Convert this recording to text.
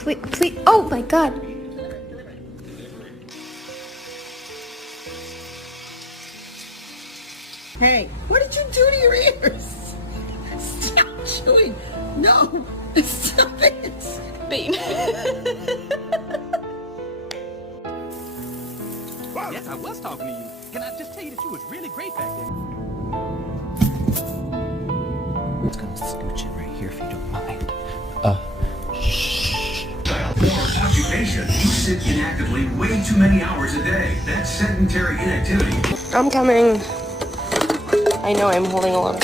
Please, please. Oh my God. Hey, what did you do to your ears? Stop chewing. No, stop it. Bean. Yes, I was talking to you. Can I just tell you that you was really great back there? It's gonna scooch it right here if you don't mind. For occupation, you sit inactively way too many hours a day. That's sedentary inactivity. I'm coming. I know I'm holding a lot of